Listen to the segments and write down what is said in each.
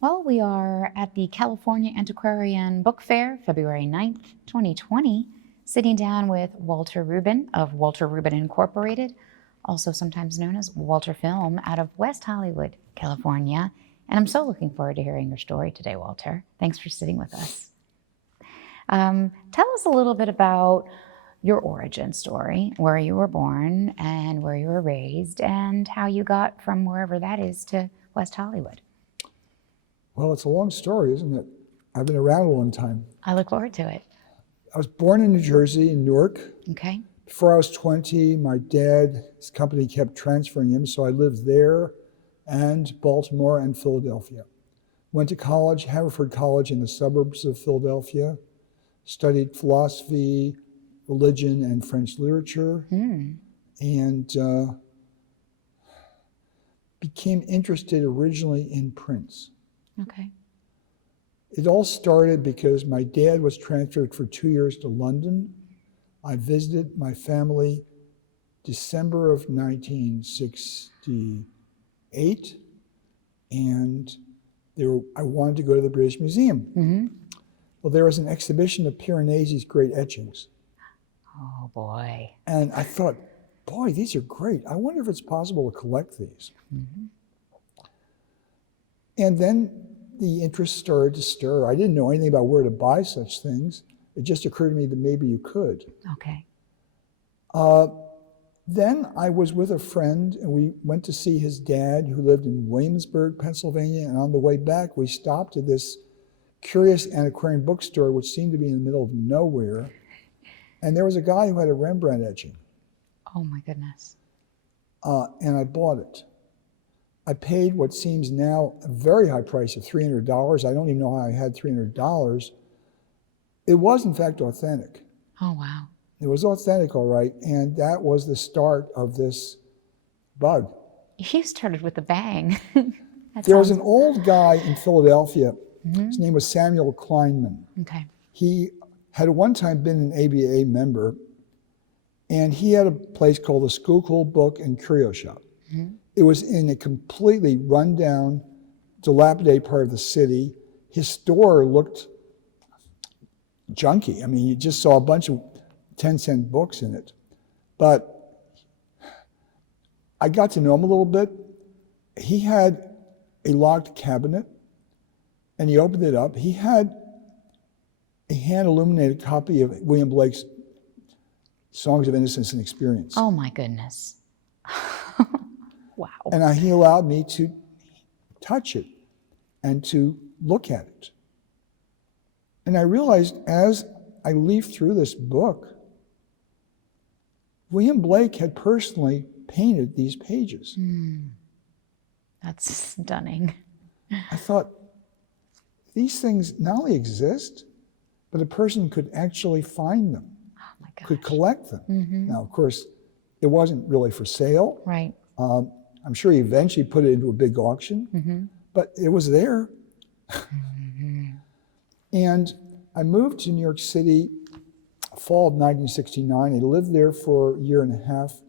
Well, we are at the California Antiquarian Book Fair, February 9th, 2020, sitting down with Walter Reuben of Walter Reuben Incorporated, also sometimes known as Walter Film, out of West Hollywood, California. And I'm so looking forward to hearing your story today, Walter. Thanks for sitting with us. Tell us a little bit about your origin story, where you were born and where you were raised, and how you got from wherever that is to West Hollywood. Well, it's a long story, isn't it? I've been around a long time. I look forward to it. I was born in New Jersey, in Newark. Okay. Before I was 20, my his company kept transferring him, so I lived there and Baltimore and Philadelphia. Went to college, Haverford College in the suburbs of Philadelphia, studied philosophy, religion, and French literature, and became interested originally in prints. Okay. It all started because my dad was transferred for 2 years to London. I visited my family December of 1968, and I wanted to go to the British Museum. Mm-hmm. Well, there was an exhibition of Piranesi's great etchings. Oh, boy. And I thought, boy, these are great. I wonder if it's possible to collect these. Mm-hmm. And then the interest started to stir. I didn't know anything about where to buy such things. It just occurred to me that maybe you could. Okay. Then I was with a friend, and we went to see his dad, who lived in Williamsburg, Pennsylvania. And on the way back, we stopped at this curious antiquarian bookstore, which seemed to be in the middle of nowhere. And there was a guy who had a Rembrandt etching. Oh, my goodness. And I bought it. I paid what seems now a very high price of $300. I don't even know how I had $300. It was, in fact, authentic. Oh, wow. It was authentic, all right, and that was the start of this bug. You started with a bang. There was an old guy in Philadelphia. His name was Samuel Kleinman. Okay. He had at one time been an ABAA member, and he had a place called the Schuylkill Book and Curio Shop. It was in a completely rundown, dilapidated part of the city. His store looked junky. I mean, you just saw a bunch of 10-cent books in it. But I got to know him a little bit. He had a locked cabinet, and he opened it up. He had a hand-illuminated copy of William Blake's Songs of Innocence and Experience. Oh, my goodness. Wow. And he allowed me to touch it and to look at it. And I realized as I leafed through this book, William Blake had personally painted these pages. That's stunning. I thought, these things not only exist, but a person could actually find them, Oh, my gosh. could collect them. Now, of course, it wasn't really for sale. Right. I'm sure he eventually put it into a big auction, but it was there. And I moved to New York City fall of 1969. I lived there for a year and a half.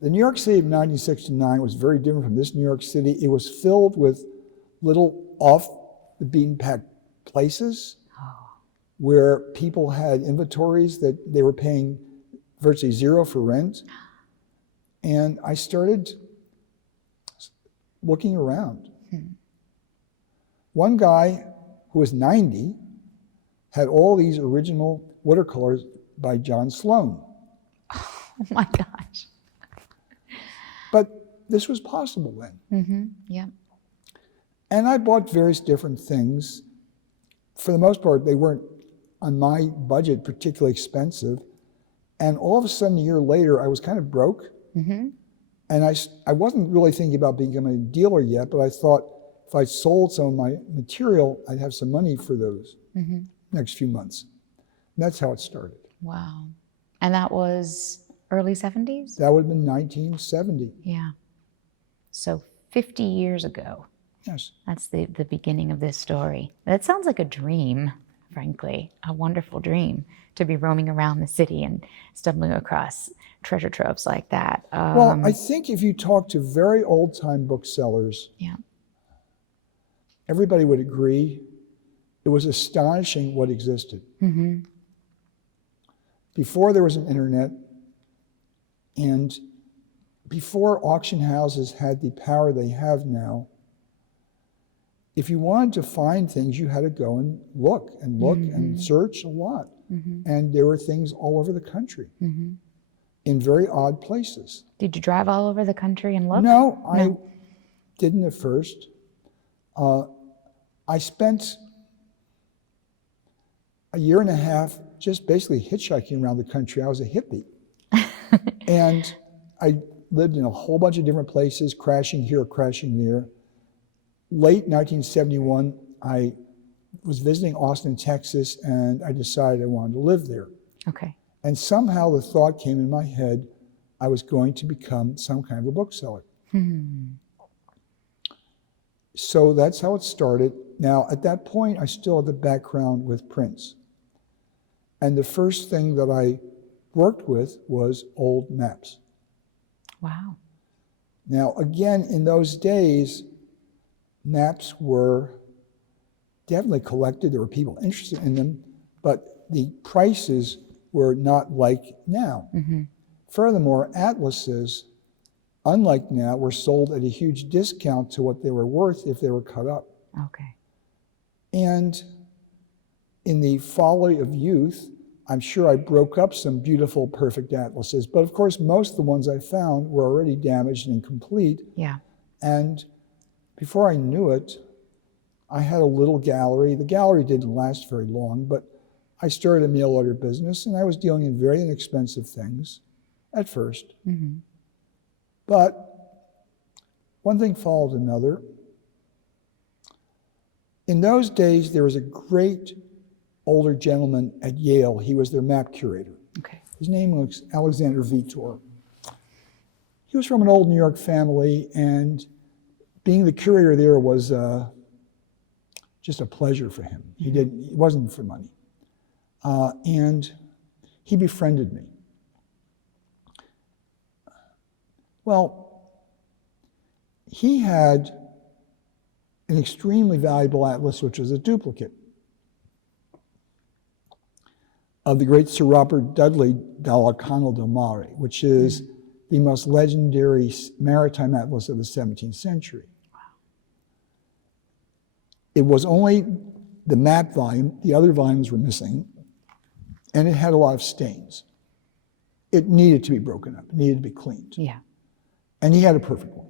The New York City of 1969 was very different from this New York City. It was filled with little off the beaten path places where people had inventories that they were paying virtually zero for rent. And I started looking around. One guy who was 90 had all these original watercolors by John Sloan. Oh, my gosh. But this was possible then. Yeah. And I bought various different things. For the most part, they weren't on my budget particularly expensive. And all of a sudden, a year later, I was kind of broke. And I wasn't really thinking about becoming a dealer yet, but I thought if I sold some of my material, I'd have some money for those next few months. And that's how it started. Wow. And that was early 70s? That would have been 1970. Yeah. So 50 years ago. Yes. That's the beginning of this story. That sounds like a dream, frankly, a wonderful dream to be roaming around the city and stumbling across treasure troves like that. Well, I think if you talk to very old-time booksellers, yeah, everybody would agree, it was astonishing what existed. Before there was an internet, and before auction houses had the power they have now, if you wanted to find things, you had to go and look and search a lot. And there were things all over the country in very odd places. Did you drive all over the country and look? No, I didn't at first. I spent a year and a half just basically hitchhiking around the country. I was a hippie. And I lived in a whole bunch of different places, crashing here, crashing there. Late 1971, I was visiting Austin, Texas, and I decided I wanted to live there. Okay. And somehow the thought came in my head, I was going to become some kind of a bookseller. So that's how it started. Now, at that point, I still had the background with prints. And the first thing that I worked with was old maps. Wow. Now, again, in those days, maps were definitely collected. There were people interested in them, but the prices were not like now. Furthermore, atlases, unlike now, were sold at a huge discount to what they were worth if they were cut up. Okay. And in the folly of youth, I'm sure I broke up some beautiful, perfect atlases, but of course, most of the ones I found were already damaged and incomplete. Yeah. And before I knew it, I had a little gallery. The gallery didn't last very long, but I started a mail order business, and I was dealing in very inexpensive things at first. But one thing followed another. In those days, there was a great older gentleman at Yale. He was their map curator. Okay. His name was Alexander Vitor. He was from an old New York family, and being the curator there was just a pleasure for him. It wasn't for money. And he befriended me. Well, he had an extremely valuable atlas, which was a duplicate of the great Sir Robert Dudley dall'Arcano del Mare, which is the most legendary maritime atlas of the 17th century. It was only the map volume, the other volumes were missing, and it had a lot of stains. It needed to be broken up, it needed to be cleaned. Yeah. And he had a perfect one.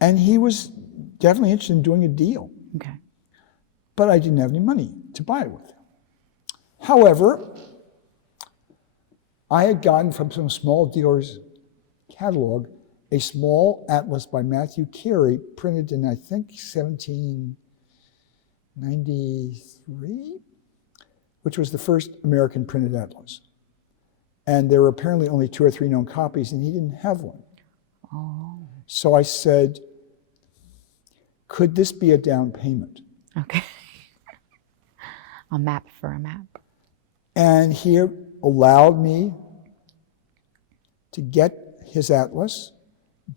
And he was definitely interested in doing a deal. Okay. But I didn't have any money to buy it with. However, I had gotten from some small dealer's catalog a small atlas by Matthew Carey, printed in, I think, 1793, which was the first American printed atlas. And there were apparently only 2 or 3 known copies, and he didn't have one. Oh. So I said, could this be a down payment? Okay. A map for a map. And he allowed me to get his atlas,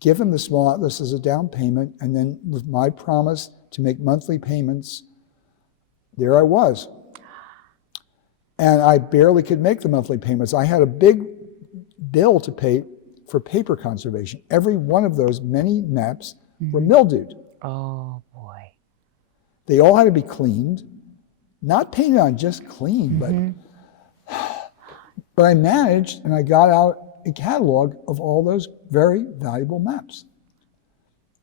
give him the small atlas as a down payment, and then with my promise to make monthly payments, there I was. And I barely could make the monthly payments. I had a big bill to pay for paper conservation. Every one of those many maps were mildewed. Oh, boy. They all had to be cleaned, not painted on, just cleaned. But I managed, and I got out a catalog of all those very valuable maps.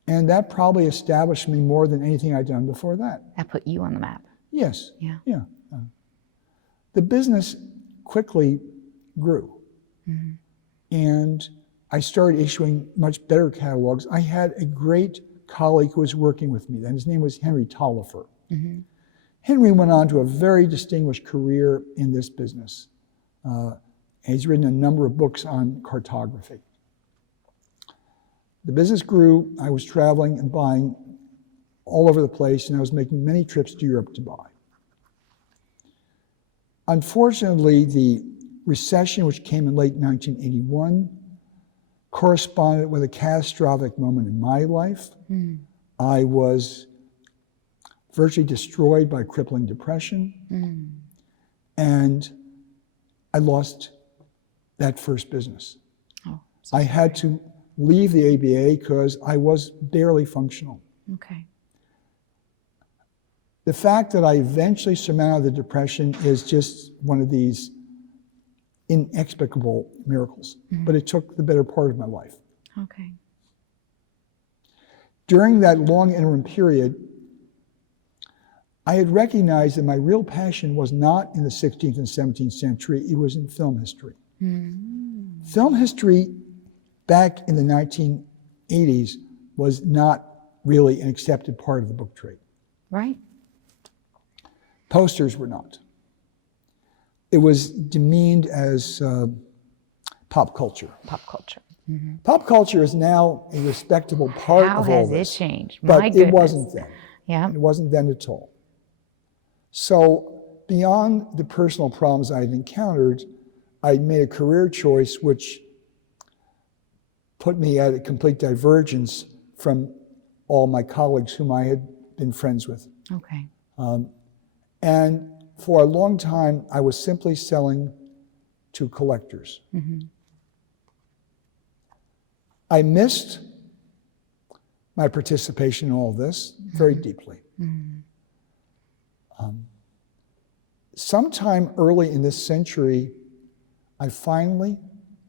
And that probably established me more than anything I'd done before that. That put you on the map. Yes. Yeah. Yeah. The business quickly grew. And I started issuing much better catalogs. I had a great colleague who was working with me, and his name was Henry Tollifer. Henry went on to a very distinguished career in this business. He's written a number of books on cartography. The business grew. I was traveling and buying all over the place, and I was making many trips to Europe to buy. Unfortunately, the recession, which came in late 1981, corresponded with a catastrophic moment in my life. I was virtually destroyed by crippling depression, and I lost that first business. Oh, I had to leave the ABAA because I was barely functional. okay. The fact that I eventually surmounted the depression is just one of these inexplicable miracles, but it took the better part of my life. Okay. During that long interim period, I had recognized that my real passion was not in the 16th and 17th century, it was in film history. Film history back in the 1980s was not really an accepted part of the book trade. Right. Posters were not. It was demeaned as pop culture. Pop culture. Pop culture is now a respectable part How of all has this. it changed? But My it goodness. wasn't then. Yeah. It wasn't then at all. So beyond the personal problems I had encountered, I made a career choice which put me at a complete divergence from all my colleagues whom I had been friends with. Okay. And for a long time, I was simply selling to collectors. I missed my participation in all this very deeply. Sometime early in this century, I finally,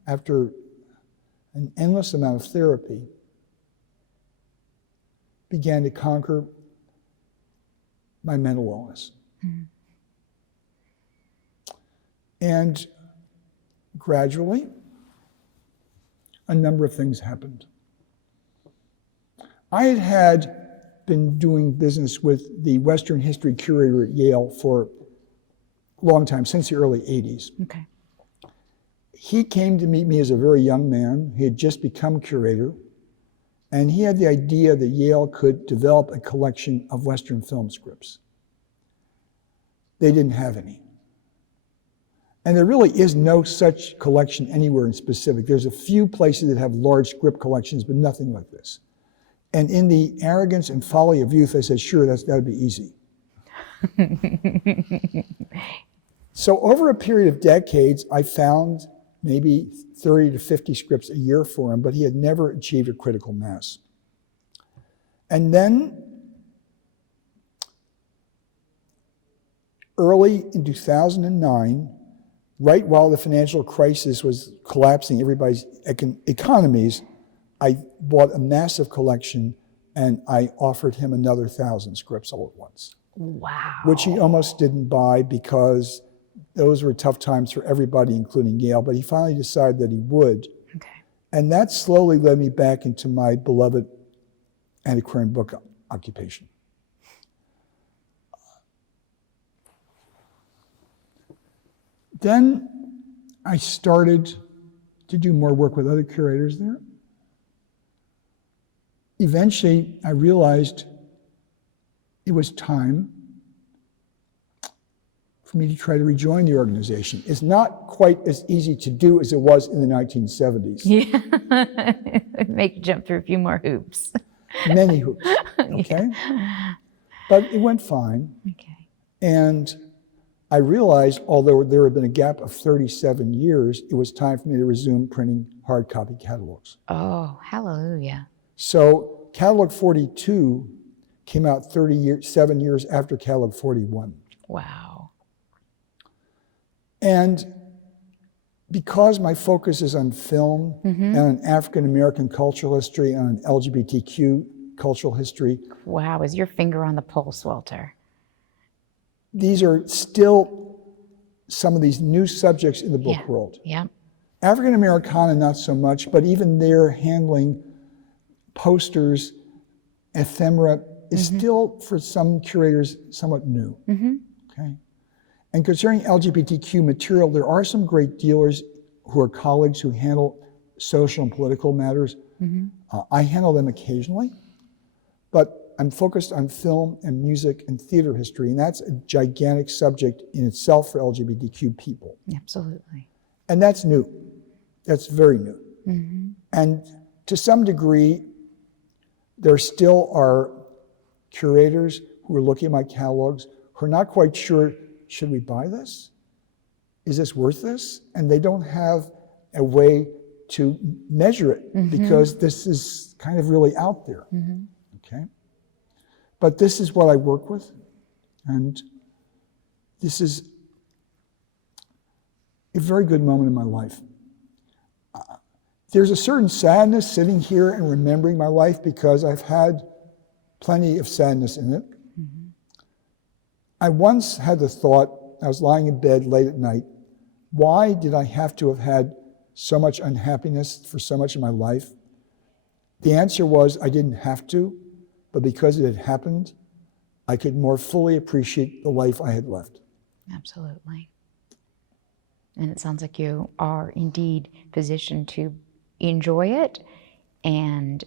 after an endless amount of therapy, began to conquer my mental illness. And gradually, a number of things happened. I had been doing business with the Western History curator at Yale for a long time, since the early 80s. Okay. He came to meet me as a very young man. He had just become curator, and he had the idea that Yale could develop a collection of Western film scripts. They didn't have any. And there really is no such collection anywhere in specific. There's a few places that have large script collections, but nothing like this. And in the arrogance and folly of youth, I said, sure, that would be easy. So over a period of decades, I found maybe 30 to 50 scripts a year for him, but he had never achieved a critical mass. And then, early in 2009, right while the financial crisis was collapsing everybody's economies, I bought a massive collection and I offered him another 1,000 scripts all at once. Wow. Which he almost didn't buy because those were tough times for everybody, including Yale, but he finally decided that he would. Okay. And that slowly led me back into my beloved antiquarian book occupation. Then I started to do more work with other curators there. Eventually, I realized it was time for me to try to rejoin the organization. It's not quite as easy to do as it was in the 1970s. Yeah. Make you jump through a few more hoops. Many hoops, okay? Yeah. But it went fine. Okay. And I realized, although there had been a gap of 37 years, it was time for me to resume printing hard copy catalogs. Oh, hallelujah. So Catalog 42 came out 7 years after Catalog 41. Wow. And because my focus is on film and on African American cultural history and on LGBTQ cultural history, Wow, is your finger on the pulse, Walter? these are still some of these new subjects in the book world. Yeah. African Americana, not so much, but even their handling posters, ephemera, is still, for some curators, somewhat new. Okay. And concerning LGBTQ material, there are some great dealers who are colleagues who handle social and political matters. I handle them occasionally, but I'm focused on film and music and theater history, and that's a gigantic subject in itself for LGBTQ people. Absolutely. And that's new. That's very new. And to some degree, there still are curators who are looking at my catalogs who are not quite sure, should we buy this? Is this worth this? And they don't have a way to measure it because this is kind of really out there, okay? But this is what I work with, and this is a very good moment in my life. There's a certain sadness sitting here and remembering my life because I've had plenty of sadness in it. I once had the thought, I was lying in bed late at night, why did I have to have had so much unhappiness for so much of my life? The answer was I didn't have to, but because it had happened, I could more fully appreciate the life I had left. Absolutely. And it sounds like you are indeed positioned to enjoy it and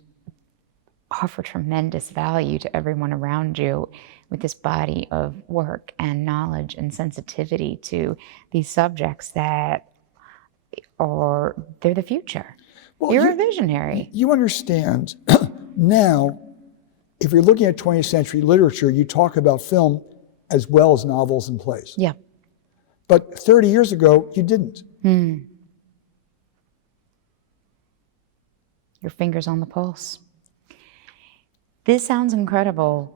offer tremendous value to everyone around you with this body of work and knowledge and sensitivity to these subjects that they're the future. Well, you're a visionary. You understand now, if you're looking at 20th century literature, you talk about film as well as novels and plays. Yeah. But 30 years ago, you didn't. Your finger's on the pulse. This sounds incredible.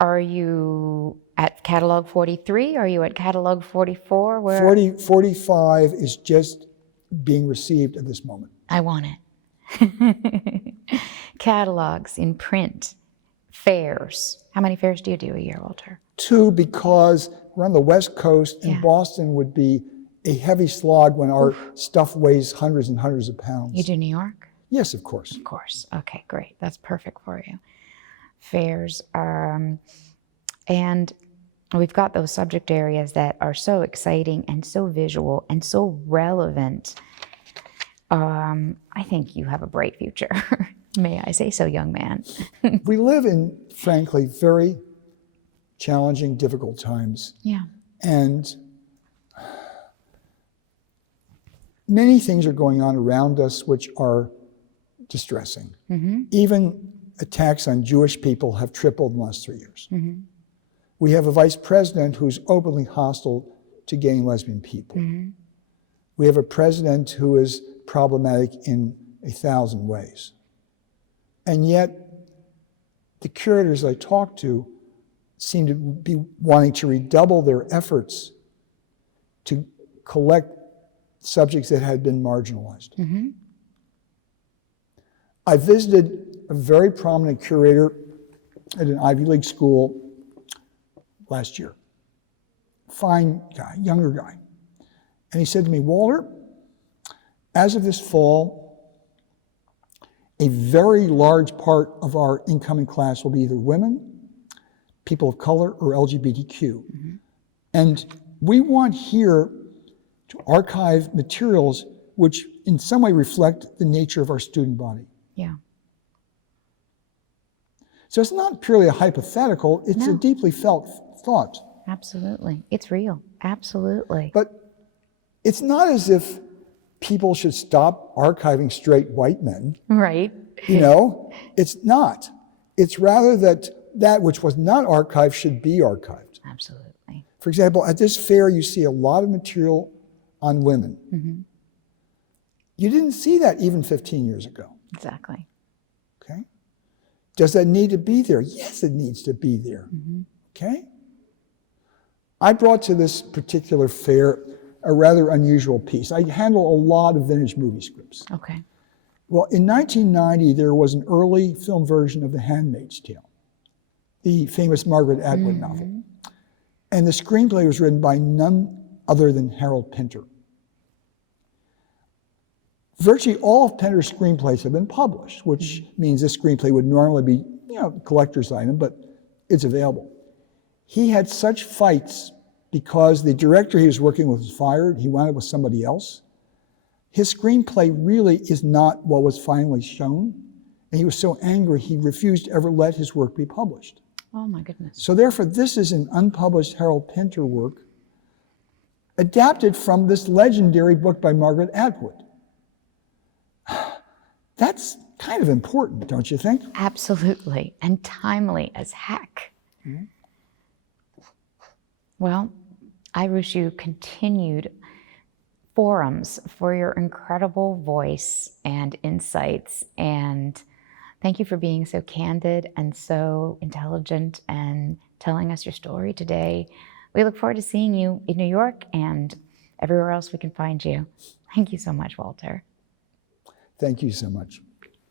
Are you at catalog 43? Are you at catalog 44? 45 is just being received at this moment. I want it. Catalogs in print, fairs. How many fairs do you do a year, Walter? 2, because we're on the West Coast, and Boston would be a heavy slog when our stuff weighs hundreds and hundreds of pounds. You do New York? Yes, of course. Of course. Okay, great. That's perfect for you. Fairs, and we've got those subject areas that are so exciting and so visual and so relevant. I think you have a bright future. May I say so, young man? We live in, frankly, very challenging, difficult times. Yeah. And many things are going on around us which are distressing. Even attacks on Jewish people have tripled in the last 3 years. We have a vice president who's openly hostile to gay and lesbian people. We have a president who is problematic in 1,000 ways. And yet, the curators I talk to seem to be wanting to redouble their efforts to collect subjects that had been marginalized. I visited a very prominent curator at an Ivy League school last year. Fine guy, younger guy. And he said to me, Walter, as of this fall, a very large part of our incoming class will be either women, people of color, or LGBTQ. And we want here to archive materials which in some way reflect the nature of our student body. Yeah. So it's not purely a hypothetical, it's a deeply felt thought. Absolutely. It's real. Absolutely. But it's not as if people should stop archiving straight white men. Right. You know, it's not. It's rather that that which was not archived should be archived. Absolutely. For example, at this fair, you see a lot of material on women. You didn't see that even 15 years ago. Exactly. Okay? Does that need to be there? Yes, it needs to be there. Okay? I brought to this particular fair a rather unusual piece. I handle a lot of vintage movie scripts. Okay. Well, in 1990, there was an early film version of The Handmaid's Tale, the famous Margaret Atwood novel. And the screenplay was written by none other than Harold Pinter. Virtually all of Pinter's screenplays have been published, which means this screenplay would normally be, a collector's item, but it's available. He had such fights because the director he was working with was fired. He wound up with somebody else. His screenplay really is not what was finally shown. And he was so angry, he refused to ever let his work be published. Oh my goodness. So therefore, this is an unpublished Harold Pinter work adapted from this legendary book by Margaret Atwood. That's kind of important, don't you think? Absolutely, and timely as heck. Well, I wish you continued forums for your incredible voice and insights, and thank you for being so candid and so intelligent and telling us your story today. We look forward to seeing you in New York and everywhere else we can find you. Thank you so much, Walter. Thank you so much.